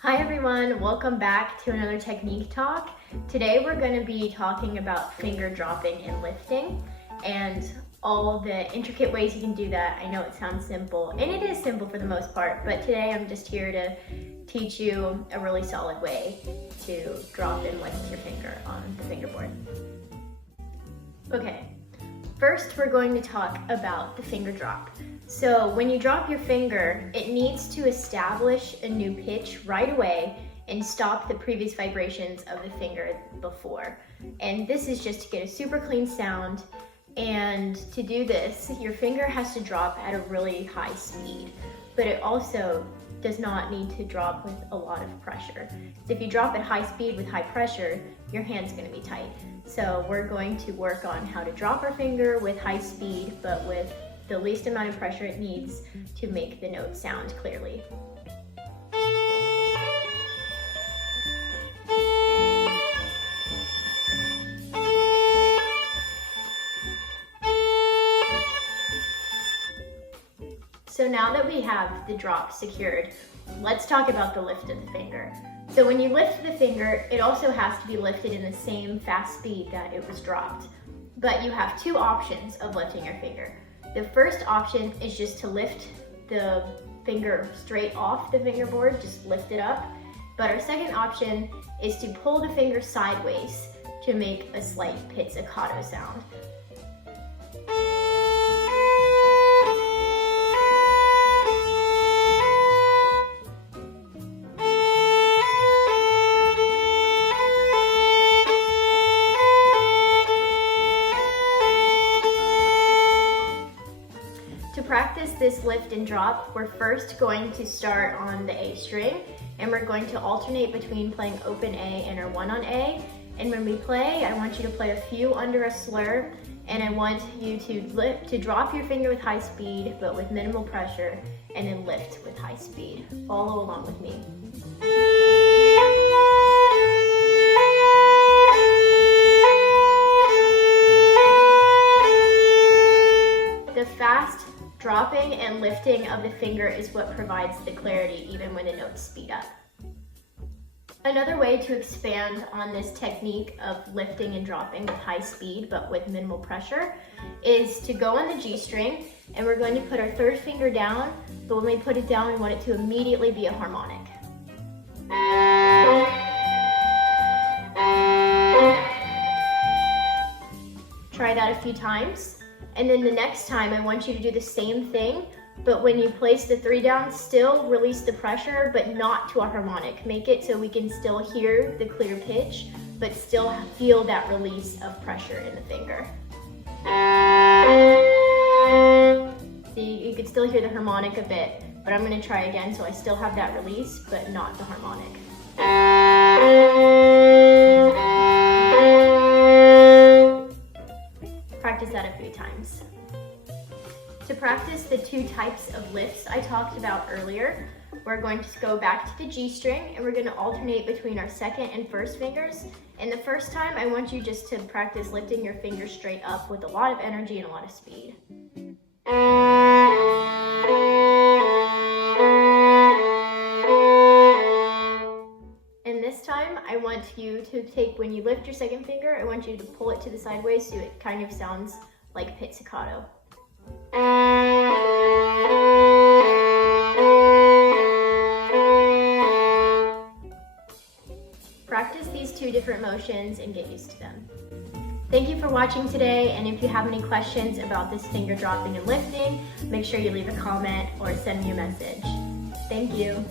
Hi everyone, welcome back to another technique talk. Today we're going to be talking about finger dropping and lifting and all the intricate ways you can do that. I know it sounds simple, and it is simple for the most part, but today I'm just here to teach you a really solid way to drop and lift your finger on the fingerboard. Okay, first we're going to talk about the finger drop. So when you drop your finger, it needs to establish a new pitch right away and stop the previous vibrations of the finger before. And this is just to get a super clean sound. And to do this, your finger has to drop at a really high speed, but it also does not need to drop with a lot of pressure. So if you drop at high speed with high pressure, your hand's gonna be tight. So we're going to work on how to drop our finger with high speed, but with the least amount of pressure it needs to make the note sound clearly. So now that we have the drop secured, let's talk about the lift of the finger. So when you lift the finger, it also has to be lifted in the same fast speed that it was dropped. But you have two options of lifting your finger. The first option is just to lift the finger straight off the fingerboard, just lift it up. But our second option is to pull the finger sideways to make a slight pizzicato sound. To practice this lift and drop, we're first going to start on the A string, and we're going to alternate between playing open A and our 1 on A. And when we play, I want you to play a few under a slur, and I want you to drop your finger with high speed, but with minimal pressure, and then lift with high speed. Follow along with me. The fast dropping and lifting of the finger is what provides the clarity even when the notes speed up. Another way to expand on this technique of lifting and dropping with high speed but with minimal pressure is to go on the G string, and we're going to put our third finger down, but when we put it down, we want it to immediately be a harmonic. Try that a few times. And then the next time, I want you to do the same thing, but when you place the 3 down, still release the pressure, but not to a harmonic. Make it so we can still hear the clear pitch, but still feel that release of pressure in the finger. See, you can still hear the harmonic a bit, but I'm gonna try again so I still have that release, but not the harmonic. Practice that a few times. To practice the two types of lifts I talked about earlier, we're going to go back to the G string, and we're going to alternate between our second and first fingers. And the first time, I want you just to practice lifting your finger straight up with a lot of energy and a lot of speed. And this time, I want you to take, when you lift your second finger, I want you to pull it to the sideways so it kind of sounds like pizzicato. Practice these two different motions and get used to them. Thank you for watching today, and if you have any questions about this finger dropping and lifting, make sure you leave a comment or send me a message. Thank you.